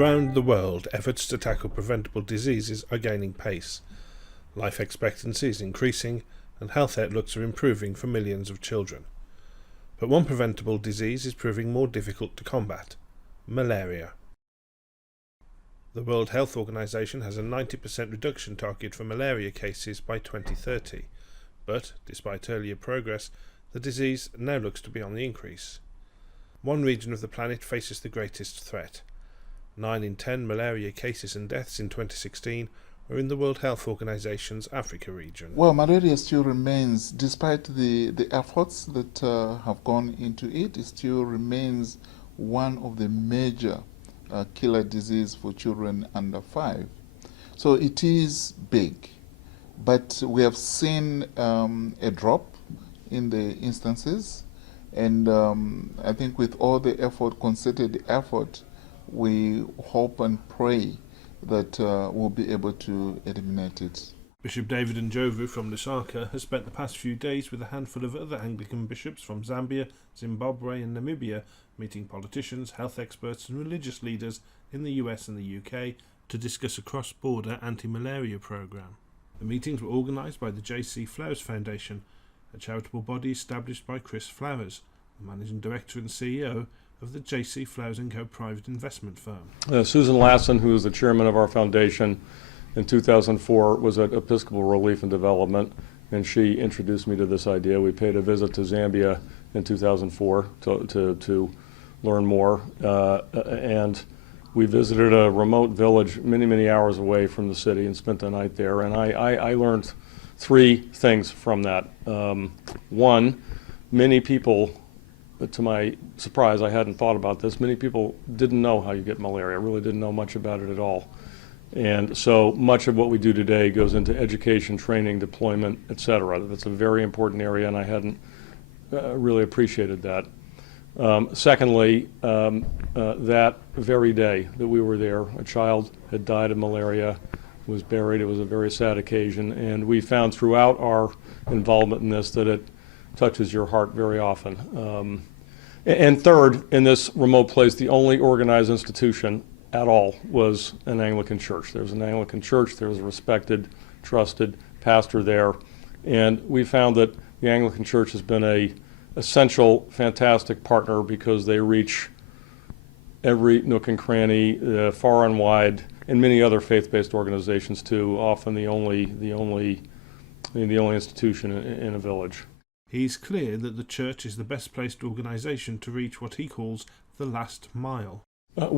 Around the world, efforts to tackle preventable diseases are gaining pace. Life expectancy is increasing and health outlooks are improving for millions of children. But one preventable disease is proving more difficult to combat: malaria. The World Health Organization has a 90% reduction target for malaria cases by 2030, but, despite earlier progress, the disease now looks to be on the increase. One region of the planet faces the greatest threat. 9 in 10 malaria cases and deaths in 2016 are in the World Health Organization's Africa region. Well, malaria still remains, despite the efforts that have gone into it, it still remains one of the major killer disease for children under 5. So it is big, but we have seen a drop in the instances, and I think with all the effort, concerted effort, we hope and pray that we'll be able to eliminate it. Bishop David Njovu from Lusaka has spent the past few days with a handful of other Anglican bishops from Zambia, Zimbabwe and Namibia, meeting politicians, health experts and religious leaders in the US and the UK to discuss a cross-border anti-malaria programme. The meetings were organised by the J.C. Flowers Foundation, a charitable body established by Chris Flowers, the Managing Director and CEO of the J.C. Flowers & Co. private investment firm. Susan Lassen, who is the chairman of our foundation, in 2004 was at Episcopal Relief and Development, and she introduced me to this idea. We paid a visit to Zambia in 2004 to learn more, and we visited a remote village many hours away from the city and spent the night there, and I learned 3 things from that. One, many people, to my surprise, I hadn't thought about this, many people didn't know how you get malaria, really didn't know much about it at all. And so much of what we do today goes into education, training, deployment, etc. That's a very important area, and I hadn't really appreciated that. Secondly, that very day that we were there, a child had died of malaria, was buried. It was a very sad occasion, and we found throughout our involvement in this that it touches your heart very often. And third, in this remote place, the only organized institution at all was an Anglican church. There was an Anglican church, there was a respected, trusted pastor there, and we found that the Anglican church has been a essential, fantastic partner because they reach every nook and cranny, far and wide, and many other faith-based organizations too, often the only institution in a village. He's clear that the church is the best placed organisation to reach what he calls the last mile. As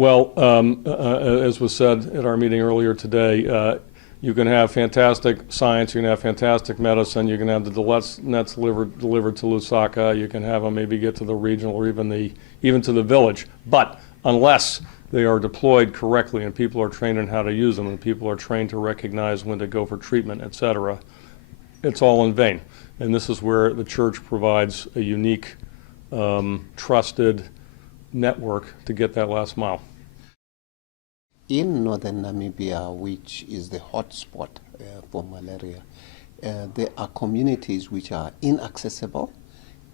was said at our meeting earlier today, you can have fantastic science, you can have fantastic medicine, you can have the nets delivered to Lusaka, you can have them maybe get to the regional or even to the village. But unless they are deployed correctly and people are trained in how to use them and people are trained to recognize when to go for treatment, etc., it's all in vain. And this is where the church provides a unique, trusted network to get that last mile. In northern Namibia, which is the hotspot for malaria, there are communities which are inaccessible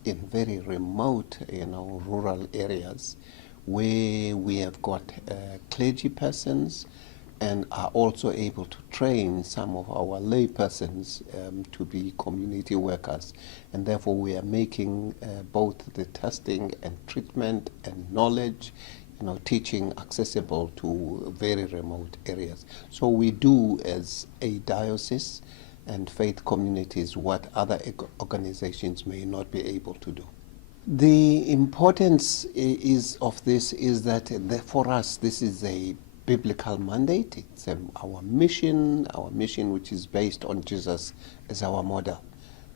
in very remote, rural areas, where we have got clergy persons and are also able to train some of our lay persons to be community workers. And therefore we are making both the testing and treatment and knowledge, teaching accessible to very remote areas. So we do, as a diocese and faith communities, what other organizations may not be able to do. The importance of this is that for us this is a biblical mandate. It's our mission which is based on Jesus as our model.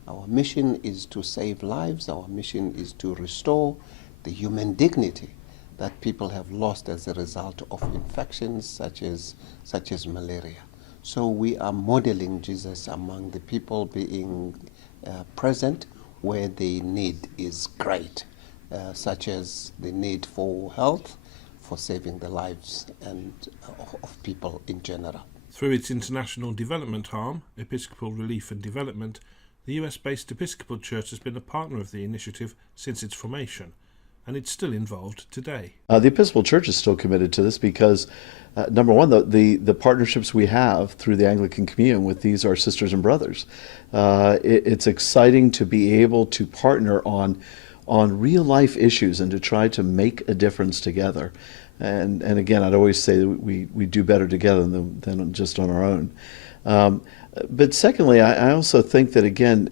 Our mission is to save lives. Our mission is to restore the human dignity that people have lost as a result of infections such as malaria. So we are modeling Jesus among the people, being present where the need is great, such as the need for health, for saving the lives of people in general. Through its international development arm, Episcopal Relief and Development, the US-based Episcopal Church has been a partner of the initiative since its formation, and it's still involved today. The Episcopal Church is still committed to this because, number one, the partnerships we have through the Anglican Communion with these our sisters and brothers. It's exciting to be able to partner on real life issues and to try to make a difference together. And again, I'd always say that we do better together than just on our own. But secondly, I also think that, again,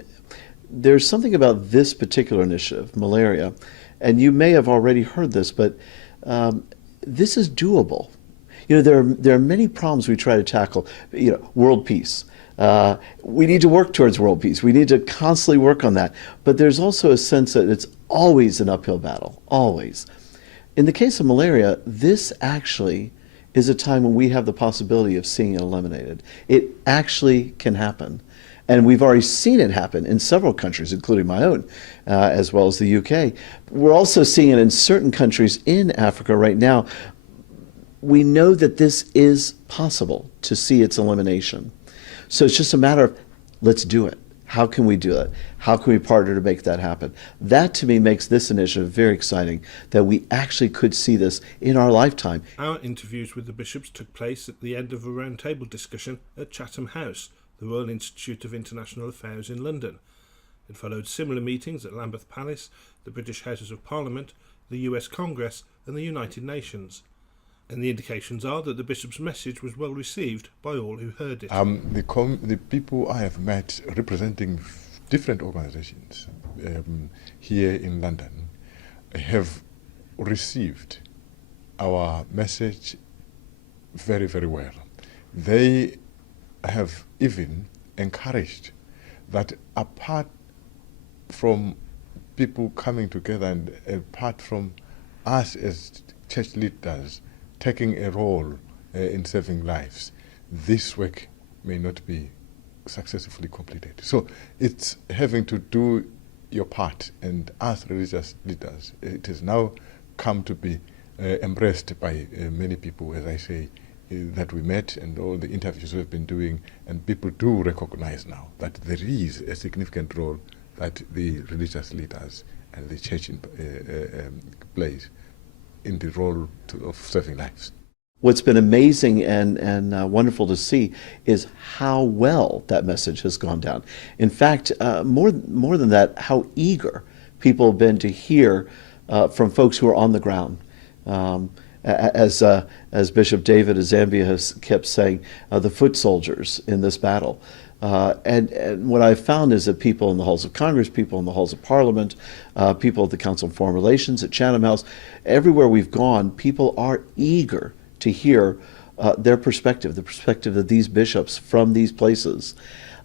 there's something about this particular initiative, Malaria, and you may have already heard this, but this is doable. You know, there are many problems we try to tackle. You know, world peace. We need to work towards world peace. We need to constantly work on that. But there's also a sense that it's always an uphill battle, always. In the case of malaria, this actually is a time when we have the possibility of seeing it eliminated. It actually can happen. And we've already seen it happen in several countries, including my own, as well as the UK. We're also seeing it in certain countries in Africa right now. We know that this is possible to see its elimination. So it's just a matter of, let's do it. How can we do it? How can we partner to make that happen? That, to me, makes this initiative very exciting, that we actually could see this in our lifetime. Our interviews with the bishops took place at the end of a roundtable discussion at Chatham House, the Royal Institute of International Affairs in London. It followed similar meetings at Lambeth Palace, the British Houses of Parliament, the US Congress and the United Nations. And the indications are that the bishop's message was well received by all who heard it. The people I have met representing different organizations here in London have received our message very, very well. They have even encouraged that apart from people coming together and apart from us as church leaders taking a role in saving lives, this work may not be successfully completed. So it's having to do your part, and as religious leaders, it has now come to be embraced by many people, as I say, that we met and all the interviews we've been doing, and people do recognize now that there is a significant role that the religious leaders and the church plays in the role of saving lives. What's been amazing and wonderful to see is how well that message has gone down. In fact, more than that, how eager people have been to hear from folks who are on the ground. As Bishop David of Zambia has kept saying, the foot soldiers in this battle. And what I've found is that people in the halls of Congress, people in the halls of Parliament, people at the Council on Foreign Relations, at Chatham House, everywhere we've gone, people are eager to hear their perspective, the perspective of these bishops from these places.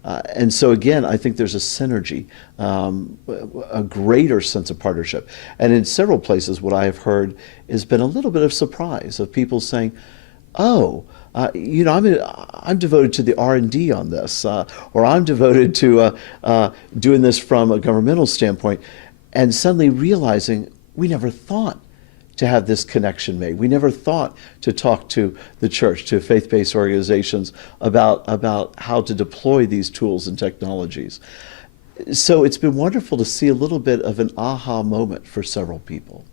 And so again, I think there's a synergy, a greater sense of partnership. And in several places, what I have heard has been a little bit of surprise of people saying, oh, you know, I'm devoted to the R&D on this, or I'm devoted to doing this from a governmental standpoint, and suddenly realizing we never thought to have this connection made. We never thought to talk to the church, to faith-based organizations about how to deploy these tools and technologies. So it's been wonderful to see a little bit of an aha moment for several people.